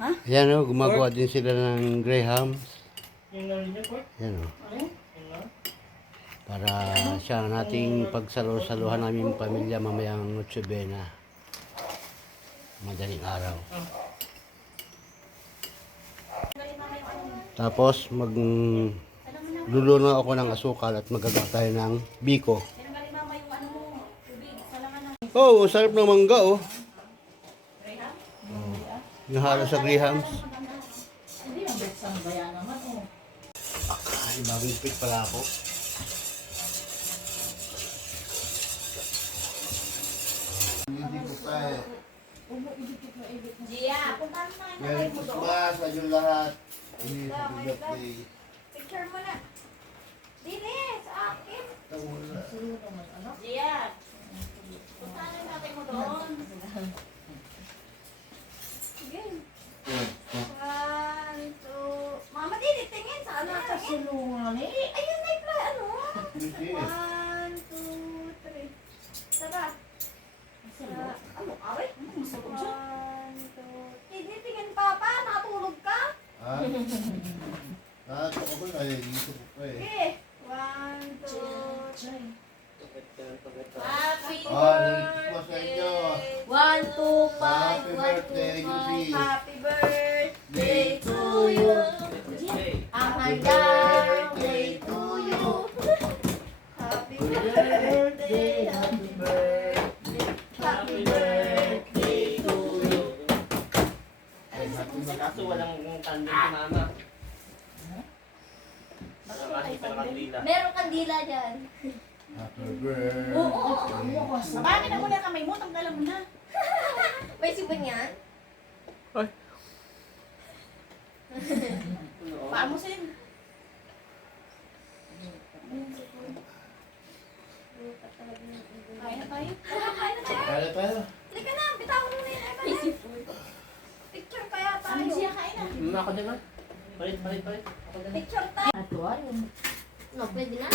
Ha? Ayan o, gumagawa din sila ng Grahams. Ayan o. Ano? Na? Para siya ang ating pagsalo-saluhan namin pamilya mamayang Noche Buena. Madaling araw. Tapos mag luluno ako ng asukal at magagawa tayo ng biko. Ano Oh, sarap ng mangga oh. Oh. Yung halo sa Grahams. Hindi ang bet sa baya naman oh. Ay, bagong pick pala ako. Hindi ko pa eh. Gia, puntahan mo na Merry yung. Christmas sa inyo lahat. Hindi sa may birthday. Picture mo na. Dili, sa akin. Wala. Gia, puntahan na natin mo doon. Kaso walang kandil si mama. Nakakasip pa ng kandila. Meron kandila dyan. Happy birthday. Oo, oo. Ano sa... Bakit na muna kamay mo? Tanggalan mo na. May sipon yan? Paano sin? Kaya na tayo. Kaya na tayo. Kaya tayo. Halika na, bitawan mo na yun. May sipon. Picture kaya tayo. Ano siya kain na? Hmm, ako din ah. Palit, palit, palit. Ako din. Picture tayo. Ato, ano? No, pwede na.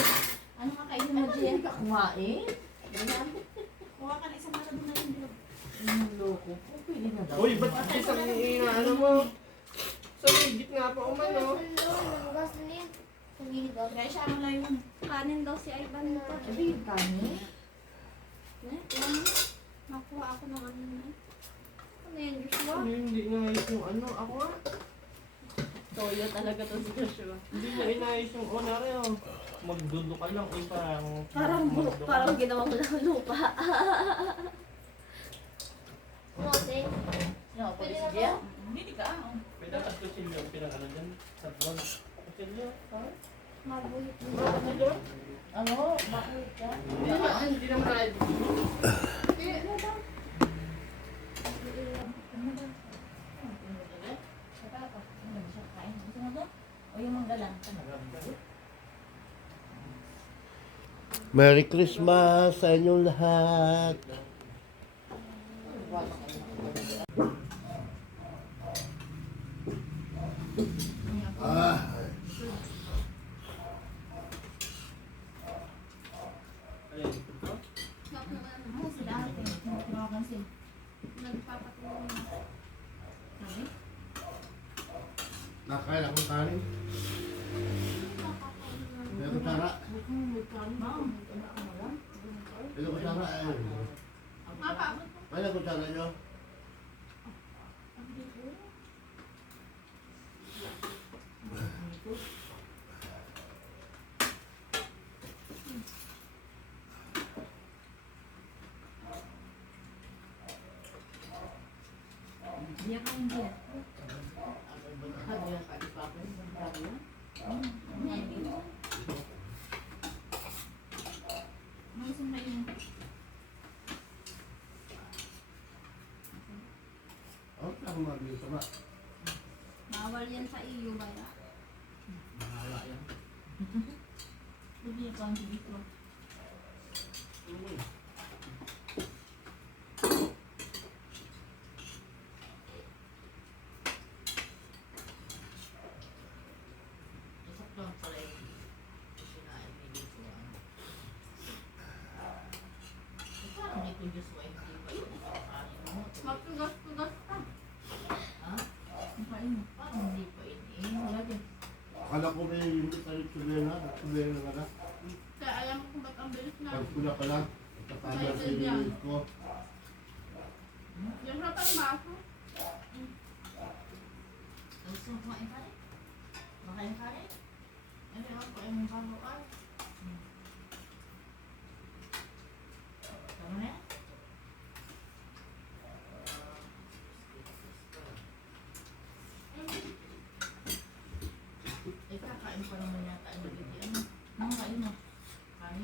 Ano kakainin mo, Ano Gia? hindi ka kumain? Kuha ka na isang mara doon na yung bilog. Ang loko po. Pwede na daw. Uy, ba't isang inaano mo? Sa legit nga pa umano. Kaya siya ang layo. Kanin daw si Ivan nito. Sabi yung kanin. Eh, kuha mo. Nakuha ako ng ano na. Ano yan, Joshua? Ano hindi inayos yung ano? Ako nga. Toyo talaga to si Joshua. Hindi niya inayos yung honor eh. Magdudo ka lang eh parang... Parang magdudo. parang ginawa mo lang lupa. Note. No, Pwede na ba? Hindi ka. oh. Pwede ang kutsilyo, pinakano dyan. Sa vlog. Kutsilyo, ha? Mabuhit mo. Ano doon? Ano? Bakit ka? Hindi naman, hindi naman na O yung. Merry Christmas sa inyong lahat. Ah, Alin, ito? Ano sila ate? Nakapansin. Nagpapatulong. Sabi? nakain akong kanin. May kutsara. Ma'am. May kutsara eh. Papa, May kutsara nyo? Diyan ka hindi. May sumayin. Oh, ako mag-iisa ba? Bawal yan sa iyo ba ya? Bahala yan. Hindi ko ang dito. Magtugas-tugas ka. Ayun, parang hindi pa ini. Wala din. Akala ko may yung talit kubera, kubera na lang. Kaya alam mo kung ba't ang bilis na. Pag pula pala, kakala sa inyo ko. Yan sa pang baso. Gusto mo kumain ka rin? Makain ka rin? Ano yung ako yung kaluan? Tama na yan? Eh, kakain pa naman yata yung nagiging ano. Mga kain na. Kain?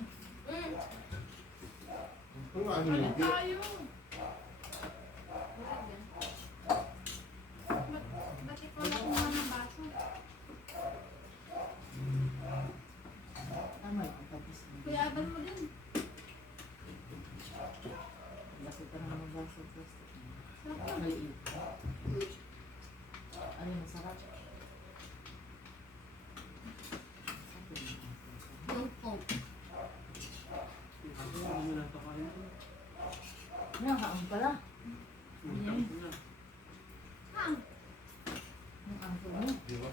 Mm. Kung ano Ano hindi. tayo? Ba't, ba't ikaw na kumuha ng baso? Tama yung tapos na. Kuya, abal mo din. Laki pa naman ng baso plastic. Sarap. Maliit. Ano yung masarap? Yung coke. Nakakaon pala. Hang. Yung angko mo. Di ba?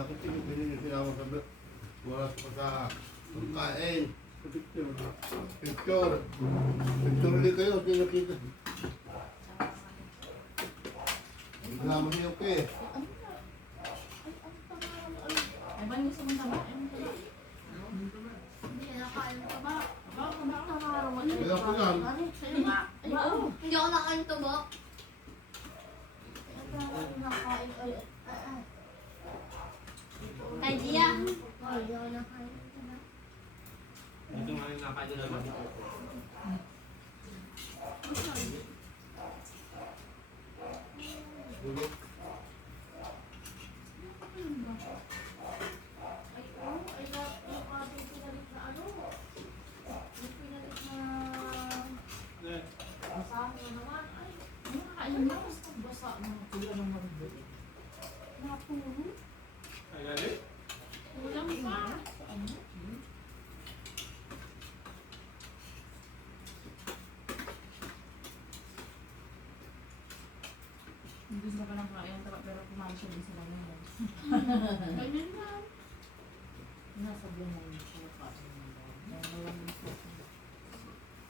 Dapat yung pinili sinama sa wala sa pagka pagkain. Picture. Picture. Picture ulit kayo, di nakita. Sinama niyo ko eh. Ay, ba yung sabang tama? Ay, yung tama. Hindi na nakain ka ba? Aba, kumain ka nga raw. Ano? Kaya ko lang. Ano? Sa'yo ba? Ay, oo. Hindi ako nakain to ba? Nakain. Ay, ay, ay. Kay Gia. Ako nakain? Ito nga yung nakain nila naman. Ay, oo. Ay, na- yung ating pinalit na ano. Yung pinalit na... Eh, Basahan mo naman. Ay, ano kakain mo? Basa ng kuya ng mga Napuno. ay galing? Kulang pa. Ano? Hindi gusto ka lang kain, pero kumain siya din sa mga yun. Ganyan lang. Nasa buwan na yun siya pa. Nawalan mo siya.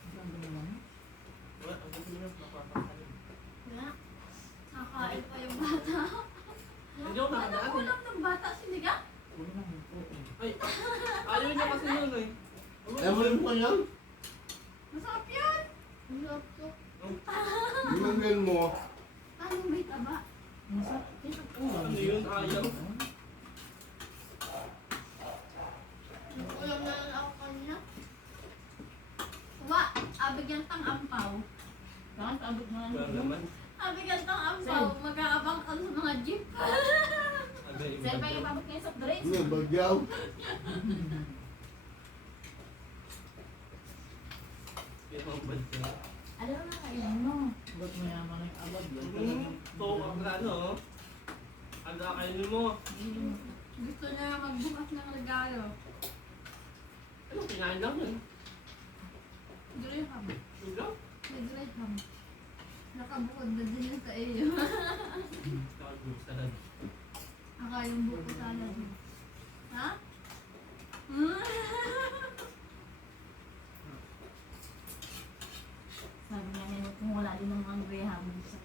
Ang ganda naman. Wala, ang gusto nyo, napapakain. Nga. Nakain pa yung bata. Hindi ako Ano nakadaan. ulam ng bata? Siniga? Wala lang yun. Oo. Ay, ayaw niya kasi yun eh. Eh, mo mo yan? Masarap yan. Masarap to. Yung mo. Ano may taba? Masarap. Ulam. Ano yun? Ayaw. Ulam na lang ako kanina. Wa, abigyan tang ampaw. Bakit abot mo naman. Abigyan tang ampaw. Mag-aabang ka sa mga jeep. Sir, pa yung pabot kayo sa drinks. Ano, bagyaw. Kaya mga balik na. Alam mo na kayo mo. Ba't mo yaman ang? Hmm, to, ang ano, ang kainin mo. Gusto niya magbukas ng regalo. Ano, kinain lang yun. Graham. Lang. May Graham. Nakabukod na din yun sa iyo. Kagustahan. Aka yung buko salad. Ha? Sabi niya kung wala din ng mga graham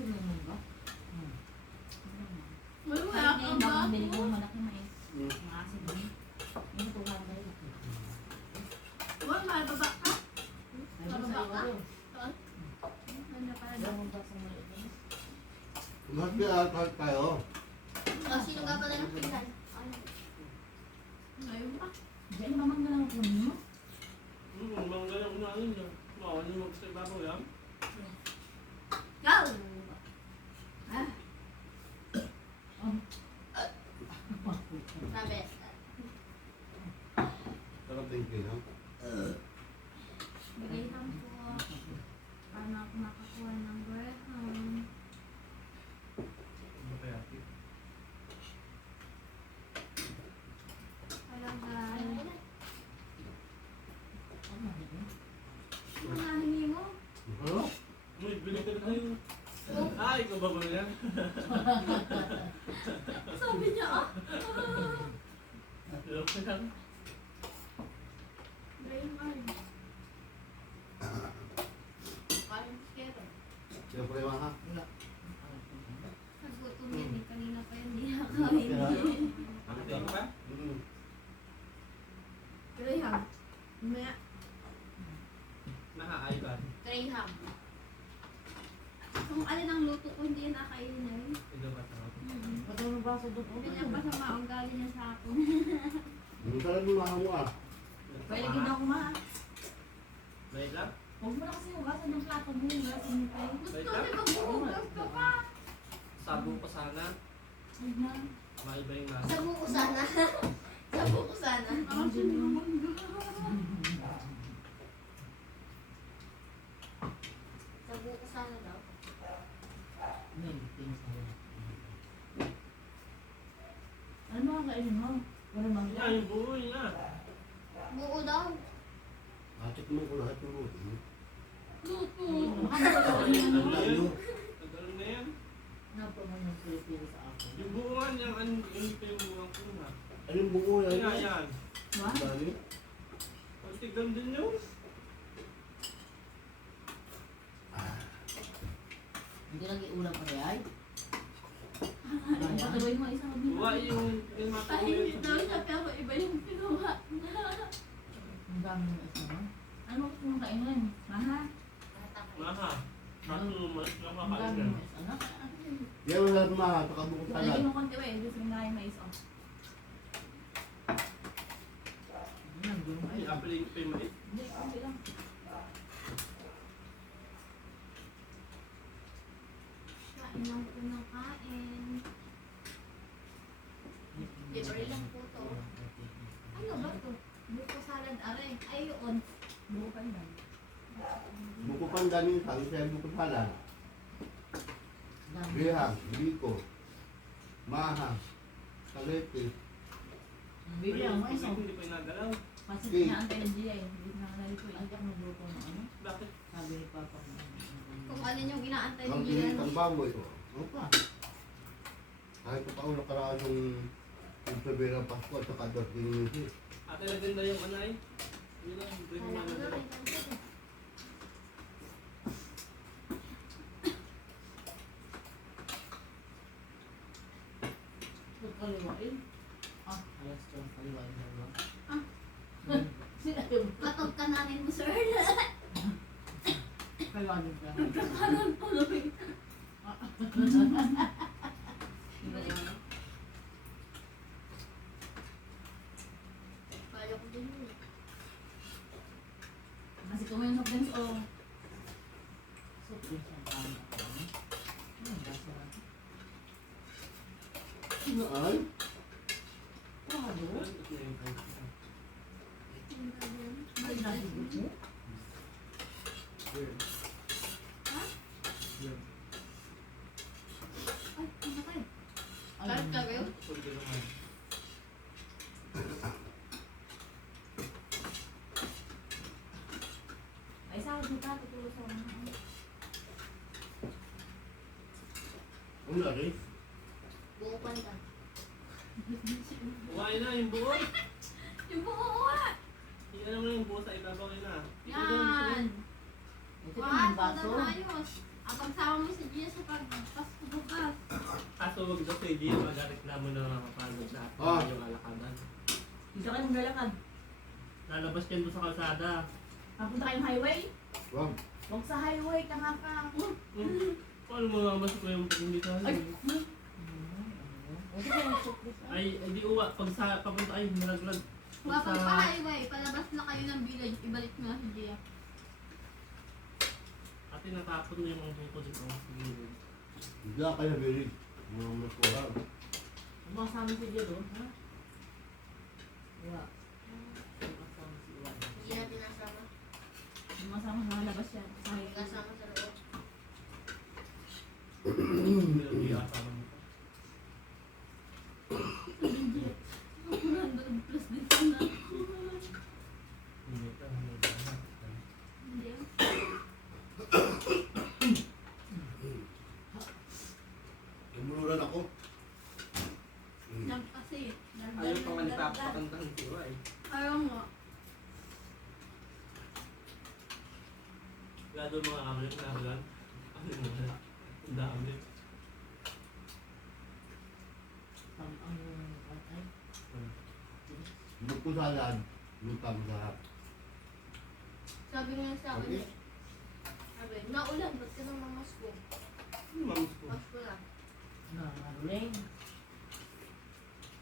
Yung aso mo ba? Hmm. May wala ka yung ba? bili ko malaki mais. Yung aso mo. Yung ba? Ganda pala Alam daw. mo ba sa maliit yun? Mas may alcohol tayo. Oh, sino ka pala ng pinsan? Ngayon pa. Diyan ba? Hmm, ko na yun. Yan. Ba ba yan? Sabi niya, ah. Joke lang. Brain mind. Parang skero. Siyempre mga ha. Wala. Nagutom yan eh. Kanina pa yan, hindi nakakain. Ang tingin pa? Mm. Graham. Mamaya. Nakakaiban. Graham. Kung alin ang luto ko, hindi yan nakainin. Ito ba sarap? Mm-hmm. Sa maong galing niya sa akin. Ang sarap ng mga mo ah. Pwede ko ma. May lang? Huwag mo na kasi hugasan ng plato mo. Hugasan mo tayo. Gusto niya magbuhugas ka pa. Sabo ko sana. Huwag na. Maiba yung lasa. Sabu ko sana. Sabu ko sana naman. Sabu ko sana daw. Ngayon, pinasawag. Ano kainin mo? Wala mang Yan, yung buo na. Buo daw. Atik mo ko lahat ng luto. Luto. Ano Ang yan? layo. Tagal na yan. Napa mo yung pili sa akin. Yung buo nga niya, ano yung buo ko na. Anong buko yan? Kaya yan. What? Dali. Din yun. Hindi lagi ulam pa rin Patuloy mo isang Buwa yung yung mata ko Tahimik yun. daw siya pero iba yung pinuha. Ang dami mo isa mo. Ano gusto mong kainin? Maha? Maha. Kaso mas Ang nakakain dami yan. mo isa. Ano? Yan wala mga pakabuko Lagyan salad. mo konti ba? Gusto mo na yung mais oh. Yan, gulo Ay, mais. apple yung pa yung mais. Hindi, konti lang. Kain lang po ng kain. Libre lang po to. Ano ba to? Buko salad are. Ay, yun. Buko pa lang. Buko pandan yung sabi siya buko salad. Dami. Bihang, biko, maha, kalete. Bibili ang mais oh. Hindi pa yung nagalaw. Kasi Okay. pinaantay ng GI. Hindi na nalito. Ay, ako nagluto ng ano. Bakit? Sabi ni Papa. Kung alin yung inaantay Ang niyo yan. init ang baboy ko. Ano pa? Kahit pa ako nakaraan yung yung Severa Pasko at saka Dos Dinisi. Ate na ganda yung anay. Yun lang. rin. Kaliwain. Ah, alas ko. Kaliwain na ba? Ah. Sila yung Katog ka namin mo, sir. kaliwain ka. Kanan tuloy. Kaya ko din yun. Kasi kung may soft drinks o soft drinks ang tama ko. Ano ba sarap? Saan? Prado? Ay, dati mo? Ha? Ay, ano kayo? Ay, Kahit ka kayo? Pwede naman. Ay, sa akin ka, tutulog sa mga. Wala rin. Buo panda. Kumain na yung buo. Yung buo nga! Iyan mo na yung buo sa ibabaw yun na. Yan! Ito Wow, yung baso. na ayos. Ang pagsama mo si Gia sa pagpasko bukas. Kaso wag daw kay Gia mag-reklamo na nakapagod sa atin Ah. yung alakadan. Dito kayo maglalakad. Lalabas doon sa kalsada. Papunta kayong highway? Wag. Huwag sa highway, tanga ka. Hmm. Paano mo nga mas ko yung hindi sa Ay! Kayo soft drinks. Ay, ay di uwa. Pag sa papunta ay nalaglag. Pag Kapag sa... pa highway, palabas na kayo ng village, ibalik mo na si Gia. Ate natapon mo yung mga buko dito. Sige. Hindi kaya bilig. Mga mas kurang. Sumasama si Jero, ha? Wala. Kaya pinasama. Masama sa labas yan. Sa Kasama sa loob. Plus dito na. Hindi. Lumuluran ako. Nag kasi. Ayaw pa nga nagpapakantang tiwa eh. Ayaw nga. Doon mga kami yung kinabalan. Ano? Ang dami. Ang ang ang. Luto salad. Luto masarap. Sabi nga sa akin, Okay. sabi, naulan, ba't ka nang mamasko? Ano mams ko? Masko na. Na naruling.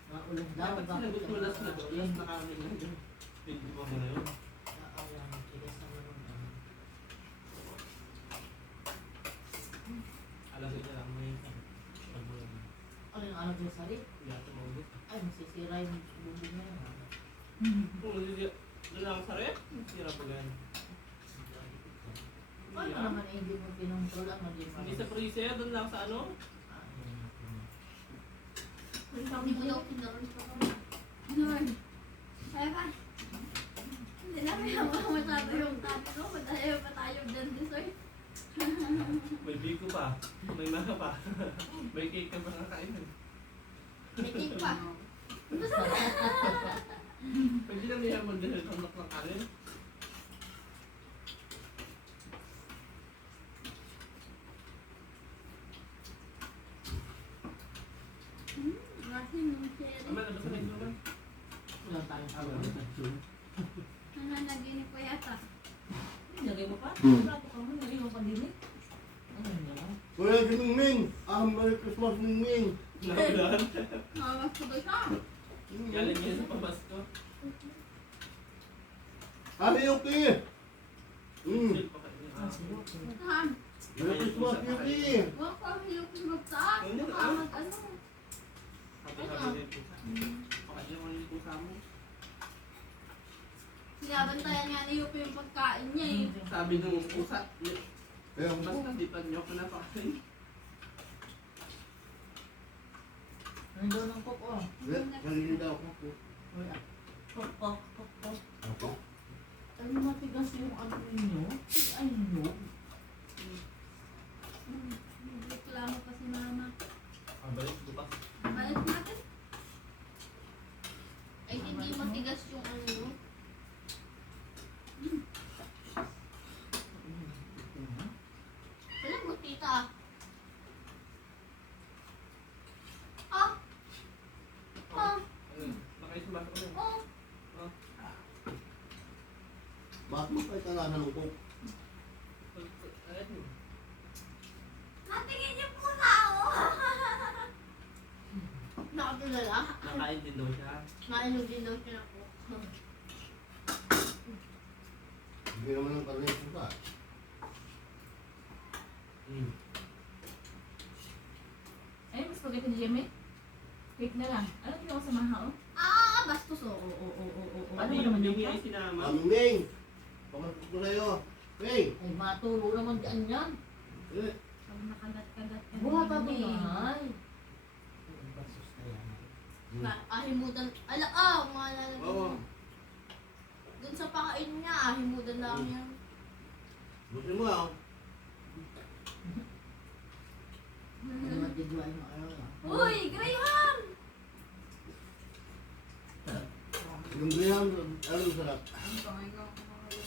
Naulan daw. Dapat sinagot mo last na to. Last na kami na yun. Hindi mo na yun. Naawan sila sa marunong. Alas ito lang mo yun. Pagbulan. Ano yung maubos. Ay, masisira yung bubog na yun. Kung hindi doon lang sa rep, sira pa gan. Ano naman eh, hindi mo pinontrol ang hindi mo. Hindi sa freezer, doon lang sa ano? Sabi ko daw, kinaroon pa kami. Lord, kaya ka. Hindi namin ako masyado yung tato ko. Madaya pa tayo dyan, dessert. May biko pa. May maka pa. May cake ka pa nakakain. May cake pa. Pwede lang niya mag-dahil ng ng kanin. Masin ng cherry. Aman, ano sa next naman? Wala tayong alam. Nananaginip ko yata. Nilagay mo pa? Plato ka mo, nilagay mo pa din eh. Ano yun yan? Kuya si Mingming. Ah, Merry Christmas Mingming. Naulan. Mawas ko doon siya. Galing yan sa pabasko. Ano yung ki? Hmm. Chill pa kayo. Ah, siyo. Ha? Merry Christmas Yuki. Huwag ko hilok yung magtaas. Ano? Baka mag ano. Happy happy day po. Pakain naman yung pusa mo. Sinabantayan nga ni Yupi yung pagkain niya eh. Sabi nung pusa, basta di pa niyo pinapakain. Nandun ang cook oh. Kanina daw ako. Wala. Cook, cook, cook, cook. Ako? Ano matigas yung ano ninyo? Ay, no. Hmm, Reklamo pa si mama. Ah, balik bukas. Balik natin. Ay, hindi matigas yung ano. Alam mo, tita. Ah! Ah! Ano? Nakaisumbasa ko na. Oh! Kayo kalasan ng cook? Ayun. Natingin niyo po ako! Nakatulala? Nakain din daw siya. Nainog din daw siya ako. Hindi naman ng karne yung pusa. Hmm. Ay, mas spaghetti ni Jimmy? Cake na lang. Ano ginawa sa mahal? Ah! Bastos Oo, oh. oo, oo, oo, oo. Pati Ano yung naman yung yun? ay sinama. Ah, Mingming. Pakasin ko sa'yo. Hey! Ay, dyan yan. Eh, Pag nakagat-kagat ka Buha pa ba yan? Basos na yan. Ka- Ahimudan. Ala, ah! Maalala ko. Oo. Doon sa pakain niya, ahimudan lang Hmm. yan. Busin mo ah. Ano matigwain mo ano yan? Uy! Graham! Yung graham, ano yung sarap? Ang pangayaw ko ngayon.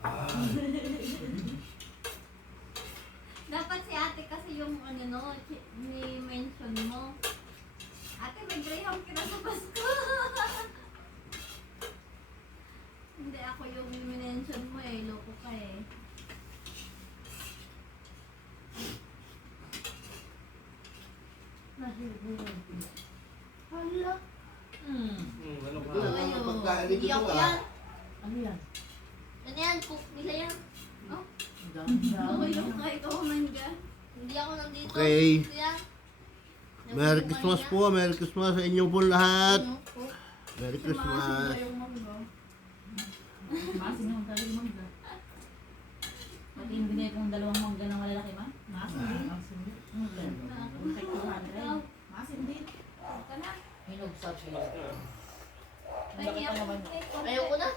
Ah, Dapat si ate kasi yung ano no, ni-mention mo. Ate, may Graham ka na sa Pasko. Hindi ako yung minention mo eh, loko ka eh. Hala. Hmm. Hmm, ano ba? Wala. Ano ang pagkain Hindi dito ako ah. yan. Ano yan? Ano yan? Cook nila yan. Oh, Yung kahit ako man dyan. Hindi ako nandito. Okay. Merry Christmas po. Merry Christmas sa inyo po lahat. Merry Christmas. ba yung mangga? Masin yung tayo mangga. Pati yung binigay kong dalawang mangga na malalaki ma. Din. 200. Masin din. Pila. Ay, Bakit ako. pa naman? Ayoko na.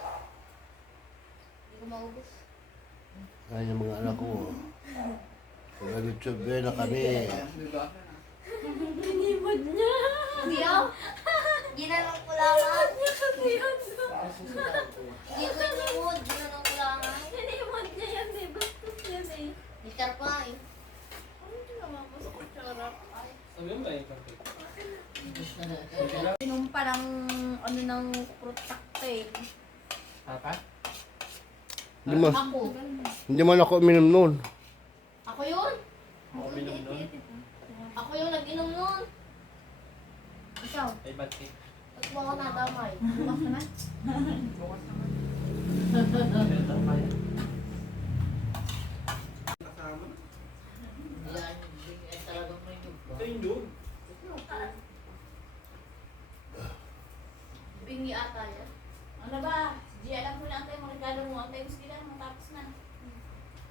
Hindi ko maubos. Ay, yung mga anak ko. Pag-YouTube na kami. Hinimod niya. Hindi ako. Ginanong ko daw ko. Hindi ko hinimod. Ginanong ko langan. Hinimod niya yan. Di ba? Gitar pa eh. Ano ito naman ko sa kutsara? Sabi mo ba yung kape? Inom parang ano ng cocktail. Papa? Hindi man, Ako. Hindi man ako uminom noon. Ako yun. Ako minom nun. Ako yung nag-inom nun. Ikaw. Ay, ba't cake? Ba't mo ako nadamay? Bukas naman. Filter pa yan. Kasama? Yan, ay talagang may yugto. Ito yung yun. Bingi ata yan. Ano ba? Di alam mo na antay mo regalo mo. Antay mo sila. Matapos na.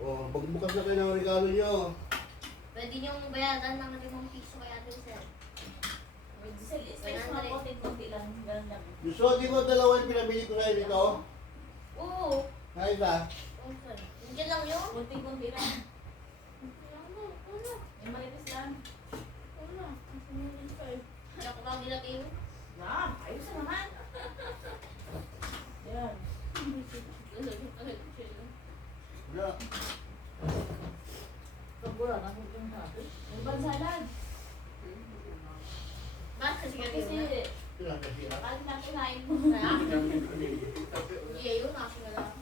Oh, pagbukas na kayo ng regalo nyo. Pwede niyong bayaran ng limang piso kaya din sir. Sel, space mga konti-konti lang. Ganun lang. Gusto, di ba dalawa yung pinabili ko sa'yo dito? Oo. Ay ba? Hindi lang yun. Konti-konti lang. Yung malipis lang. Ano? Ang sumulin pa eh. Kaya ko lang nilagay yun. Ah, ayos na naman. Yan. Wala. Ako yung sabi. Yung bansalad. Bakit kasi Kasi, ganyan na? Sila na na kinain mo? Hindi yun. Ako na lang.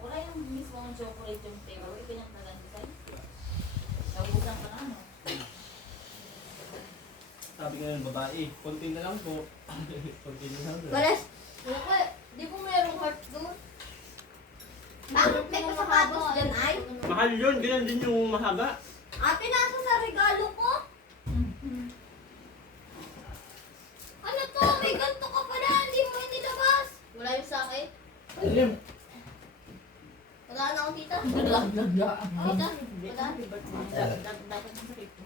Wala yung mismo ang chocolate yung flavor. Pinagdagan ko sa'yo. Naubusan ka na, no? Sabi nga ng babae, konti na lang po. konti na lang. Balas. Ako, di po mayroong heart doon. Bakit may kasapatos dyan ay? Mahal yun, ganyan din yung mahaba. Ate, nasa sa regalo ko? Ano to? May ganito ka pala. Hindi mo inilabas. Wala yung sa akin. Alim. Wala na akong tita. Nagla. Tita. Wala. Dapat yung sakit ko.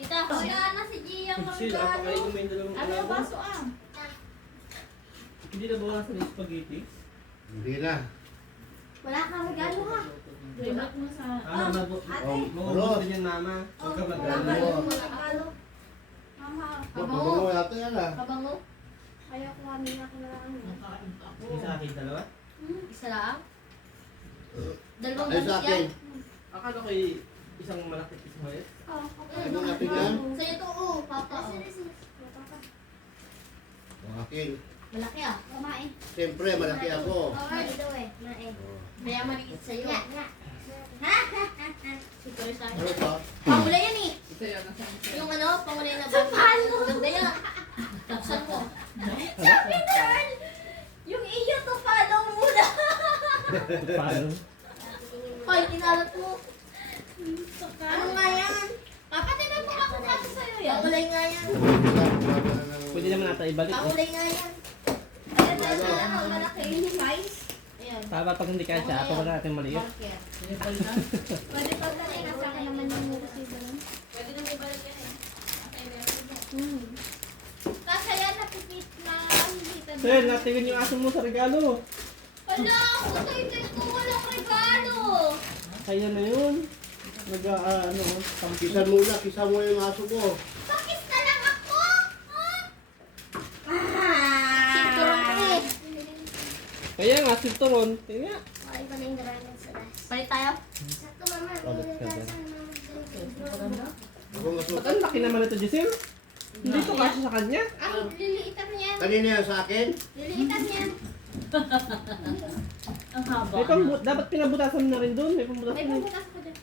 Tita. Wala na si Gia ang regalo. Ano yung baso ah? Hindi na bawasan yung spaghetti. Hindi na. Wala kang regalo ha. Remote mo sa... Ah, mama, ate. oh, maubos din yan mama. Huwag ka regalo. Mama. Pabango yata yan ah. Kabango. Kaya ko kami na kailangan mo. Isa sa akin, dalawa. Isa lang? Dalawang Ay sa gamit yan? Akala ko isang malaki isang maliit. Ay, mo natin yan. Sa'yo to, oo. Papa. oh. Ang akin. Malaki ah. Kumain. Siyempre, malaki ako. Malaki daw eh. Nain. Kaya maliit sa'yo. Nga, nga. Super sa Ano pa? Pangulay yan eh. Ito yun, nasa Yung ano, pangulay na ba? Ganda yan. Taksan mo. Sabi girl! Yung iyo to, follow muna. Paano? Hoy, kinalat mo. Ano nga yan? Papatinan mo ako kasi sa'yo yan. Pangulay nga yan. Pwede naman natin ibalik. eh. Pangulay nga yan. Ayan na sana ang malaki yung size. Ayan. Para pag hindi kaya siya, ako wala natin maliit. Marker. Pwede laki na sa akin naman yung receiver. Pwede na may balik yan eh. Antay meron mo. Hmm. Kasi yan, napipit na hita Sir, natingin yung aso mo sa regalo. Wala, ako tayo ito, walang regalo. Kaya na yun. Nag, ah, ano, tampi. Kisan muna, kisan mo yung aso ko. Bakit na lang ako? Ah! Sinturon ko eh. Kaya nga, sinturon. Tingnan. Ay, ba na yung narangan sa das? Palit tayo? Sakto mama, Palit ka dyan. Ba't ang laki naman ito, Giselle? Hindi to kasi sa kanya. Ay, liliitan niyan. Kanina yan sa akin? Liliitan niyan. Ang haba. May pambu- dapat pinabutasan na rin doon. May May pambutasan na. pagbukas ko dyan.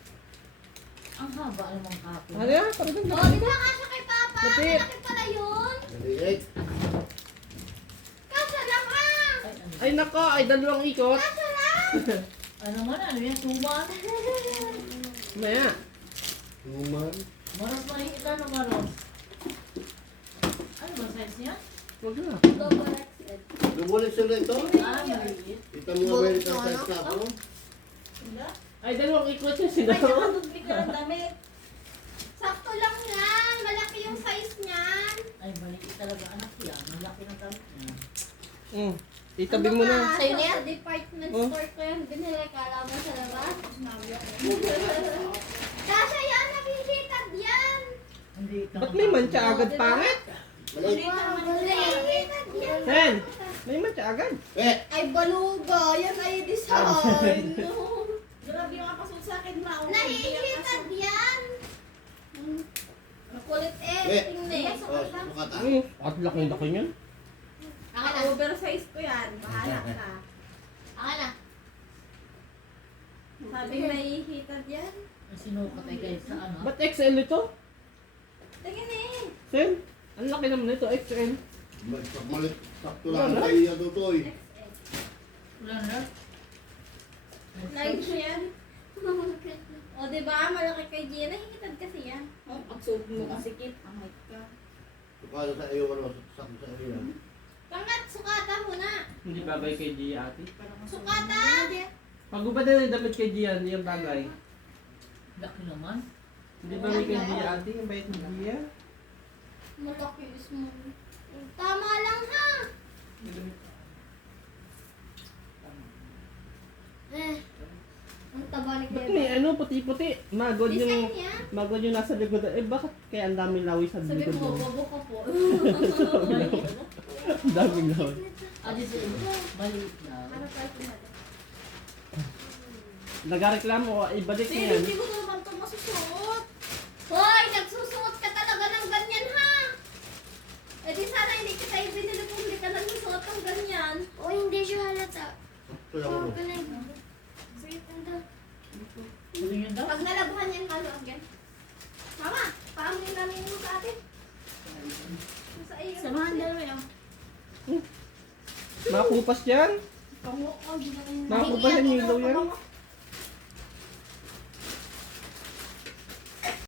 Ang haba namang kapo. Ano yan? Parang doon. Oh, di ba kasha kay Papa? Lapit. Malaki pala yun. Maliit. Ay, ano? Ay nako, ay dalawang ikot. Ano man, ano yan? Tuman? Maya. Tuman. Maros maliit na no, maros. Ano ba size niya? Huwag na. Lumulit sila ito. Ah, maliit. Ito mo American size na ako. Ay dalawang ikot yung Ay, sinaw. nakatubig ka ng damit. Sakto lang yan. Malaki yung size niyan. Ay, maliit talaga anak yan. Malaki ng damit niya. Mm. Itabi mo na. Sa'yo? Sa department Oh. store ko yan. Binili kala mo sa labas. Kasha yan. Nakikitag yan. Hindi ka Ba't may mancha agad pangit? Maliit. Nakikitag yan. Sen! May matcha agad. Eh! Ay, baluga. Yan ay design. Grabe yung kapasok sa akin, ma. Nahihitad yan. Makulit eh. Eh. Tingnan. Oh, sukatan. Hmm, at laki ng laki niyan. Akin na. Oversize ko yan. Bahala ka. Na. Sabi nahihitad yan. Sinukat ay guys sa ano. Ba't XL ito? Tingin eh. Sen? Ang laki naman nito, XL. Malit, sakto lang kayo yan, Tutoy. Wala na. Like mo yan. O, di ba? Malaki kay Gia. Nahihitad kasi yan. O, pagsuot mo kasi kit. Ang height ka. Sukatan sa iyo, ano, sakto sa iyo. yan. Pangat, sukata mo na. Hindi bagay kay Gia ate. Sukata. Pag ba din ang damit kay Gia, hindi yung bagay. Laki naman. Hindi bagay kay Gia ate, yung bayit ni Gia. Malaki is mo. Tama lang ha. Eh. Ang taba ni Ba't Kuya. may ano, puti-puti? Magod Design yung, niya. magod yung nasa likod. Eh, bakit kaya ang daming lawis sa Sabi likod ko, mo? bobo ka po. Ang daming natin? Nagareklamo, ibalik niya yan. hindi ko naman ito masusuot. Hoy, nagsusuot ka talaga ng ganyan ha. Eh di sana hindi kita ibinili kung hindi ka nagsusuot ng ganyan. O hindi siya halata. Lang ano. Sige, tanda. Yun daw? Pag nalabuhan yan kalo again. Mama, paano yung namin mo sa atin? Sa iyo. Samahan dalawa yan. Makupas yan. Pango ko, hindi na Makupas yan, ilaw yan.